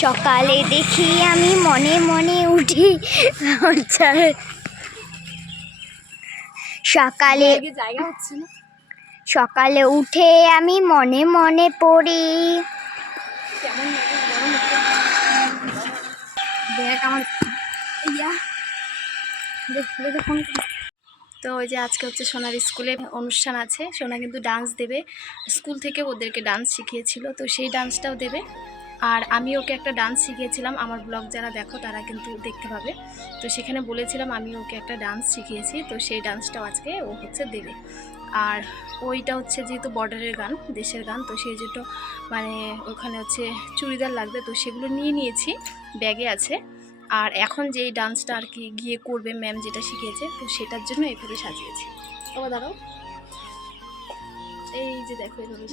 সকালে দেখি আমি মনে মনে উঠি। সকালে সকালে উঠে আমি মনে মনে পড়ি। তো ওই যে আজকে হচ্ছে সোনার স্কুলে অনুষ্ঠান আছে। সোনা কিন্তু ডান্স দেবে। স্কুল থেকে ওদেরকে ডান্স শিখিয়েছিল। তো সেই ডান্সটাও দেবে। আর আমি ওকে একটা ডান্স শিখিয়েছিলাম, আমার ব্লগ যারা দেখো তারা কিন্তু দেখতে পাবে। তো সেখানে বলেছিলাম আমি ওকে একটা ডান্স শিখিয়েছি, তো সেই ডান্সটাও আজকে ও হচ্ছে দেবে। আর ওইটা হচ্ছে যেহেতু বর্ডারের গান, দেশের গান, তো সেই জন্য মানে ওখানে হচ্ছে চুড়িদার লাগবে, তো সেগুলো নিয়ে নিয়েছি, ব্যাগে আছে। আর এখন যেই ডান্সটা আর কি গিয়ে করবে ম্যাম যেটা শিখিয়েছে, তো সেটার জন্য এভাবে সাজিয়েছি। ও দাঁড়াও এই যে দেখো এভাবে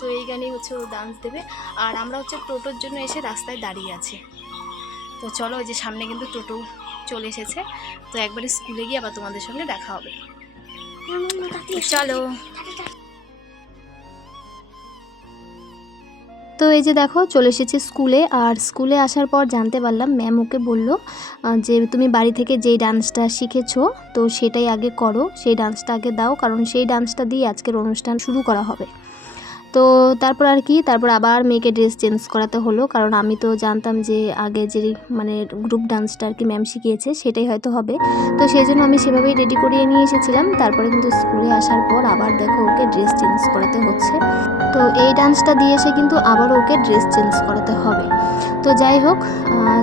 তো এই গানেই হচ্ছে ও ডান্স দেবে। আর আমরা হচ্ছে টোটোর জন্য এসে রাস্তায় দাঁড়িয়ে আছি। তো চলো ওই যে সামনে কিন্তু টোটো চলে এসেছে। তো একবারে স্কুলে গিয়ে আবার তোমাদের সঙ্গে দেখা হবে। চলো। তো এই যে দেখো, চলে এসেছে স্কুলে। আর স্কুলে আসার পর জানতে পারলাম ম্যাম ওকে বলল যে তুমি বাড়ি থেকে যেই ডান্সটা শিখেছো, তো সেটাই আগে করো। সেই ডান্সটা আগে দাও, কারণ সেই ডান্সটা দিয়ে আজকের অনুষ্ঠান শুরু করা হবে। তো তারপর আর কি, তারপর আবার মেয়েকে ড্রেস চেঞ্জ করাতে হলো। কারণ আমি তো জানতাম যে আগে যে মানে গ্রুপ ডান্সটা আর কি ম্যাম শিখিয়েছে, সেটাই হয়তো হবে। তো সেই জন্য আমি সেভাবেই রেডি করিয়ে নিয়ে এসেছিলাম। তারপরে কিন্তু স্কুলে আসার পর আবার দেখো ওকে ড্রেস চেঞ্জ করাতে হচ্ছে। তো এই ডান্সটা দিয়ে এসে কিন্তু আবার ওকে ড্রেস চেঞ্জ করাতে হবে। তো যাই হোক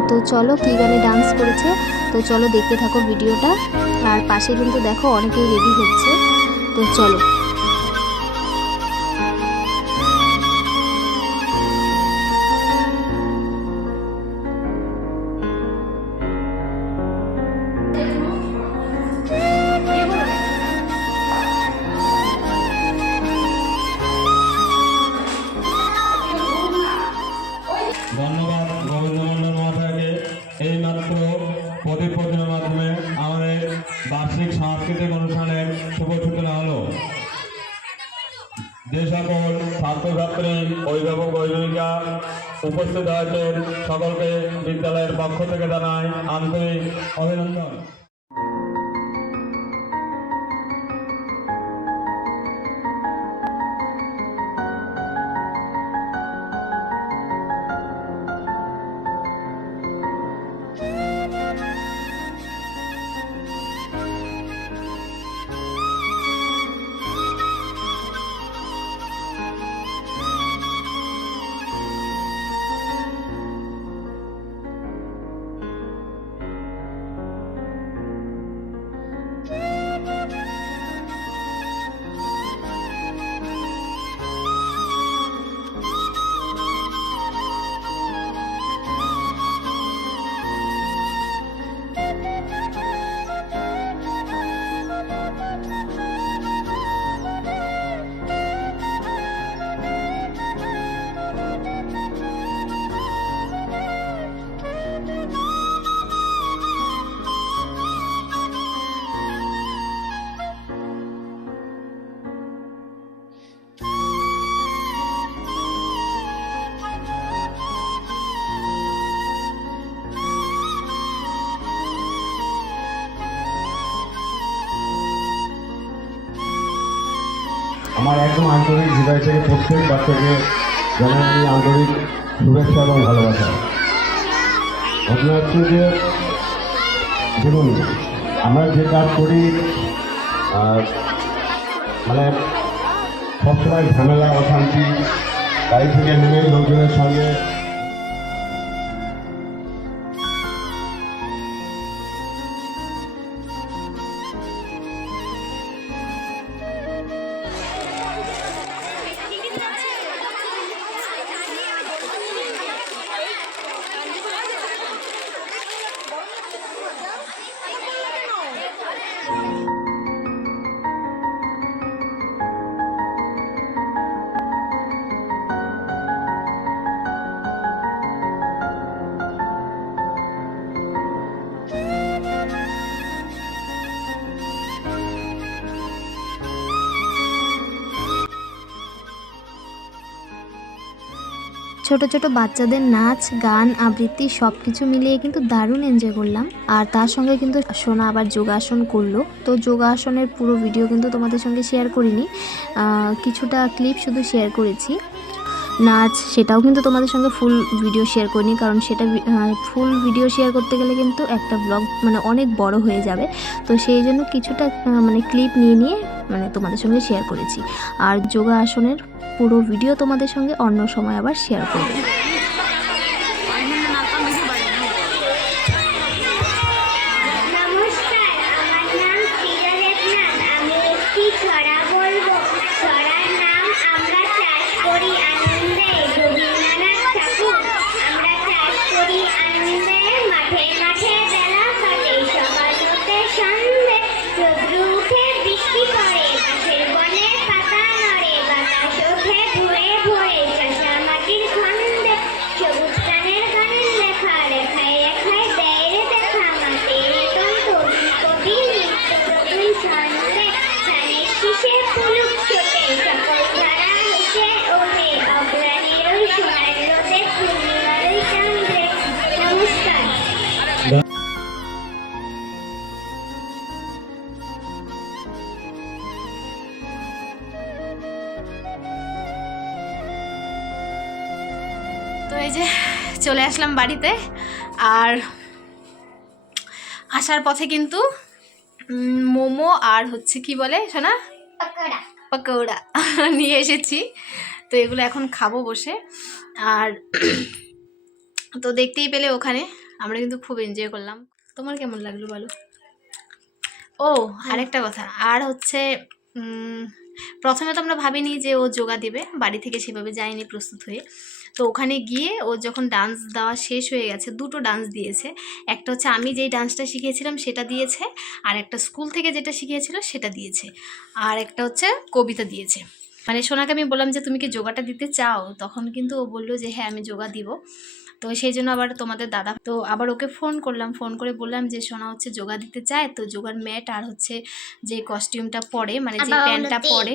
তো চলো কী গানে ডান্স করেছে। তো চলো দেখতে থাকো ভিডিওটা। আর পাশে কিন্তু দেখো অনেকেই রেডি হচ্ছে। তো চলো। অনুষ্ঠানের শুভ সূচনা হলো যে সকল ছাত্রছাত্রী, অভিভাবক, অভিভাবিকা উপস্থিত হয়েছেন। সকলকে বিদ্যালয়ের পক্ষ থেকে জানায় আন্তরিক অভিনন্দন। আমার একদম আন্তরিক হৃদয় থেকে প্রত্যেক বাচ্চাকে জানাই আন্তরিক শুভেচ্ছা এবং ভালোবাসা। ঘটনা হচ্ছে যে, দেখুন, আমরা যে কাজ করি মানে সবসময় ঝামেলা, অশান্তি গাড়ি থেকে নেমে লোকজনের সঙ্গে ছোট ছোট বাচ্চাদের নাচ, গান, আবৃত্তি সব কিছু মিলিয়ে কিন্তু দারুণ এনজয় করলাম। আর তার সঙ্গে কিন্তু সোনা আবার যোগাসন করল। তো যোগাসনের পুরো ভিডিও কিন্তু তোমাদের সঙ্গে শেয়ার করিনি। কিছুটা ক্লিপ শুধু শেয়ার করেছি। নাচ, সেটাও কিন্তু তোমাদের সঙ্গে ফুল ভিডিও শেয়ার করিনি। কারণ সেটা ফুল ভিডিও শেয়ার করতে গেলে কিন্তু একটা ব্লগ মানে অনেক বড় হয়ে যাবে। তো সেই জন্য কিছুটা মানে ক্লিপ নিয়ে নিয়ে মানে তোমাদের সঙ্গে শেয়ার করেছি। আর যোগা আসনের পুরো ভিডিও তোমাদের সঙ্গে অন্য সময় আবার শেয়ার করব। এই যে চলে আসলাম বাড়িতে। আর আসার পথে কিন্তু মোমো আর হচ্ছে কি বলে শোনা? পকোড়া। নিয়ে এসেছি। তো এগুলো এখন খাব বসে। আর তো দেখতেই পেলে ওখানে। আমরা কিন্তু খুব এনজয় করলাম। তোমার কেমন লাগল বলো? ও আরেকটা কথা। আর হচ্ছে প্রথমে তো আমরা ভাবিনি যে ও যোগা দেবে, বাড়ি থেকে সেভাবে যায়নি প্রস্তুত হয়ে। তো ওখানে গিয়ে ও যখন ডান্স দেওয়া শেষ হয়ে গেছে, দুটো ডান্স দিয়েছে। একটা হচ্ছে আমি যেই ডান্সটা শিখিয়েছিলাম সেটা দিয়েছে, আর একটা স্কুল থেকে যেটা শিখিয়েছিল সেটা দিয়েছে। আর একটা হচ্ছে কবিতা দিয়েছে। মানে সোনাকে আমি বললাম যে, তুমি কি যোগাটা দিতে চাও? তখন কিন্তু ও বলল যে হ্যাঁ আমি যোগা দিব। তো সেই জন্য আবার তোমাদের দাদা তো আবার ওকে ফোন করলাম ফোন করে বললাম যে সোনা হচ্ছে যোগা দিতে চায় তো যোগার ম্যাট আর হচ্ছে যে কস্টিউমটা পরে মানে যে প্যান্টটা পরে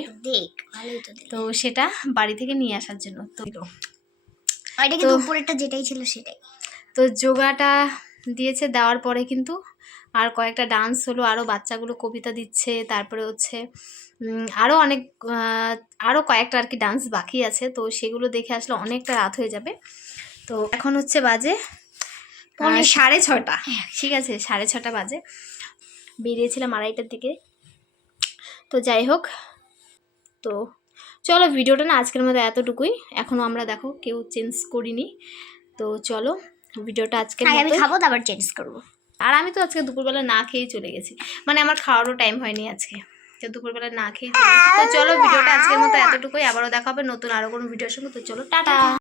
তো সেটা বাড়ি থেকে নিয়ে আসার জন্য তো উপরেরটা যেটাই ছিল সেটাই। তো যোগাটা দিয়েছে দেওয়ার পরে কিন্তু আর কয়েকটা ডান্স হলো আরও বাচ্চাগুলো কবিতা দিচ্ছে তারপরে হচ্ছে আরও অনেক আরও কয়েকটা আর কি ডান্স বাকি আছে তো সেগুলো দেখে আসলে অনেকটা রাত হয়ে যাবে। তো এখন হচ্ছে বাজে সাড়ে ছটা। ঠিক আছে সাড়ে ছটা বাজে। বেরিয়েছিলাম আড়াইটার দিকে। তো যাই হোক তো চলো ভিডিওটা না আজকের মতো এতটুকুই। এখনও আমরা দেখো কেউ চেঞ্জ করিনি। তো চলো ভিডিওটা আজকে আমি খাব তারপর চেঞ্জ করব। আর আমি তো আজকে দুপুরবেলা না খেয়েই চলে গেছি। মানে আমার খাওয়ারও টাইম হয়নি আজকে। তো দুপুরবেলা না খেয়ে তো চলো ভিডিওটা আজকের মতো এতটুকুই। আবারও দেখা হবে নতুন আরও কোনো ভিডিওর সঙ্গে। তো চলো টাটা।